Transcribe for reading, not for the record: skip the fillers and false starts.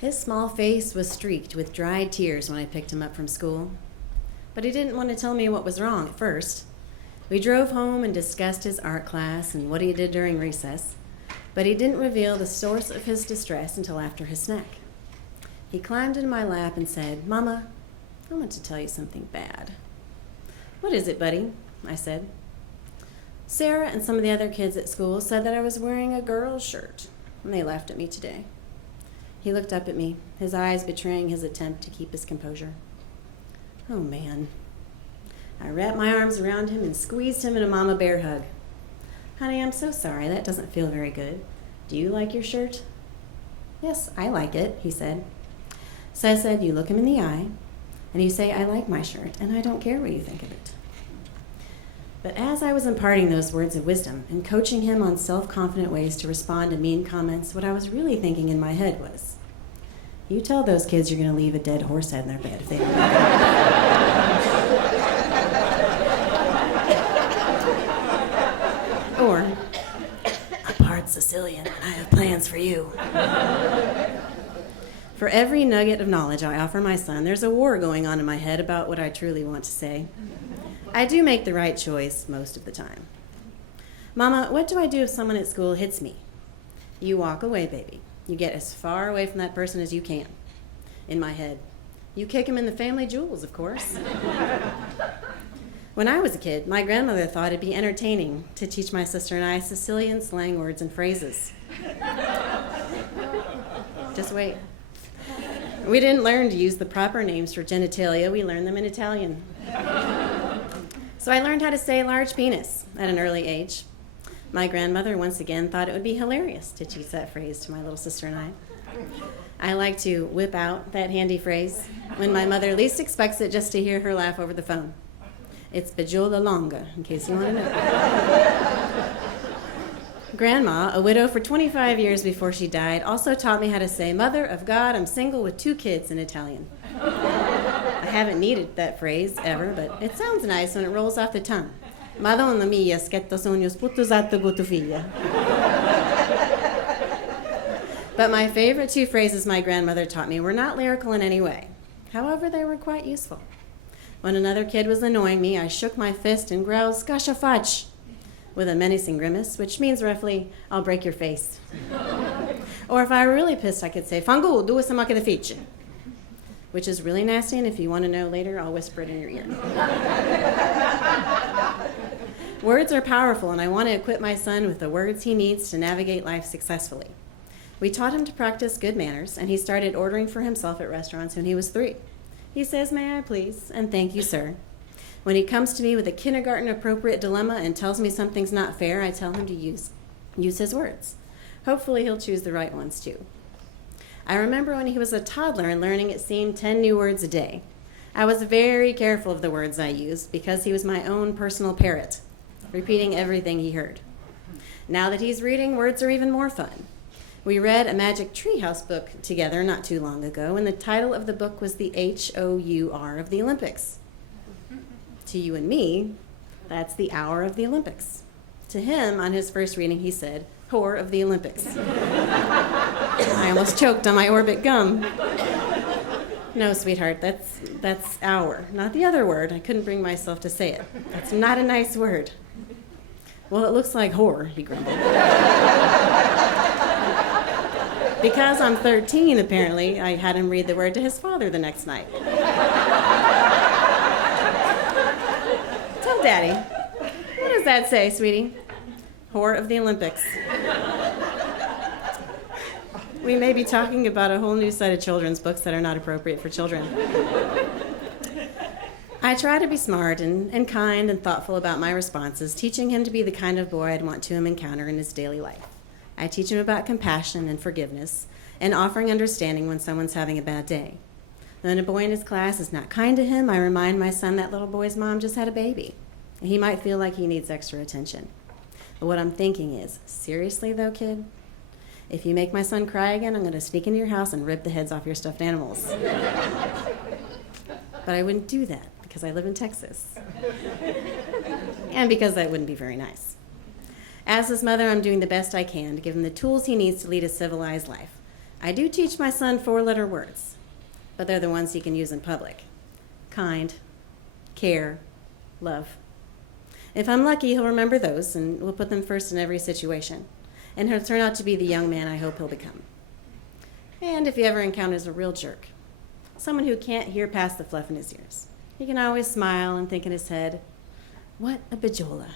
His small face was streaked with dried tears when I picked him up from school. But he didn't want to tell me what was wrong at first. We drove home and discussed his art class and what he did during recess, but he didn't reveal the source of his distress until after his snack. He climbed into my lap and said, "Mama, I want to tell you something bad." "What is it, buddy?" I said. "Sarah and some of the other kids at school said that I was wearing a girl's shirt, and they laughed at me today." He looked up at me, his eyes betraying his attempt to keep his composure. Oh, man. I wrapped my arms around him and squeezed him in a mama bear hug. "Honey, I'm so sorry. That doesn't feel very good. Do you like your shirt?" "Yes, I like it," he said. So I said, "You look him in the eye, and you say, 'I like my shirt, and I don't care what you think of it.'" But as I was imparting those words of wisdom and coaching him on self-confident ways to respond to mean comments, what I was really thinking in my head was, you tell those kids you're going to leave a dead horse head in their bed if they don't. Or, "I'm part Sicilian and I have plans for you." For every nugget of knowledge I offer my son, there's a war going on in my head about what I truly want to say. I do make the right choice most of the time. "Mama, what do I do if someone at school hits me?" "You walk away, baby. You get as far away from that person as you can." In my head, "You kick him in the family jewels, of course." When I was a kid, my grandmother thought it'd be entertaining to teach my sister and I Sicilian slang words and phrases. Just wait. We didn't learn to use the proper names for genitalia. We learned them in Italian. So I learned how to say large penis at an early age. My grandmother once again thought it would be hilarious to teach that phrase to my little sister and I. I like to whip out that handy phrase when my mother least expects it, just to hear her laugh over the phone. It's Begiola Longa, in case you want to know. Grandma, a widow for 25 years before she died, also taught me how to say, "Mother of God, I'm single with 2 kids" in Italian. I haven't needed that phrase ever, but it sounds nice when it rolls off the tongue. Madonna mia, schietta sogno sputtosatto go tu figlia. But my favorite 2 phrases my grandmother taught me were not lyrical in any way. However, they were quite useful. When another kid was annoying me, I shook my fist and growled, "Scascia faccia," with a menacing grimace, which means roughly, "I'll break your face." Or if I were really pissed, I could say, "Fangu, due se macchia fiche," which is really nasty, and if you want to know later, I'll whisper it in your ear. Words are powerful, and I want to equip my son with the words he needs to navigate life successfully. We taught him to practice good manners, and he started ordering for himself at restaurants when he was 3. He says, "May I please?" and "Thank you, sir." When he comes to me with a kindergarten-appropriate dilemma and tells me something's not fair, I tell him to use his words. Hopefully he'll choose the right ones, too. I remember when he was a toddler and learning, it seemed, 10 new words a day. I was very careful of the words I used because he was my own personal parrot, repeating everything he heard. Now that he's reading, words are even more fun. We read a Magic Treehouse book together not too long ago, and the title of the book was the HOUR of the Olympics. To you and me, that's the hour of the Olympics. To him, on his first reading, he said, "Whore of the Olympics." I almost choked on my Orbit gum. "No, sweetheart, that's hour, not the other word. I couldn't bring myself to say it. That's not a nice word." "Well, it looks like whore," he grumbled. Because I'm 13, apparently, I had him read the word to his father the next night. "Tell Daddy, what does that say, sweetie?" "Whore of the Olympics." We may be talking about a whole new set of children's books that are not appropriate for children. I try to be smart and kind and thoughtful about my responses, teaching him to be the kind of boy I'd want to encounter in his daily life. I teach him about compassion and forgiveness and offering understanding when someone's having a bad day. When a boy in his class is not kind to him, I remind my son that little boy's mom just had a baby. He might feel like he needs extra attention. But what I'm thinking is, seriously though, kid? If you make my son cry again, I'm going to sneak into your house and rip the heads off your stuffed animals. But I wouldn't do that because I live in Texas. And because that wouldn't be very nice. As his mother, I'm doing the best I can to give him the tools he needs to lead a civilized life. I do teach my son 4-letter words, but they're the ones he can use in public. Kind, care, love. If I'm lucky, he'll remember those, and we'll put them first in every situation. And he'll turn out to be the young man I hope he'll become. And if he ever encounters a real jerk, someone who can't hear past the fluff in his ears, he can always smile and think in his head, what a bajola.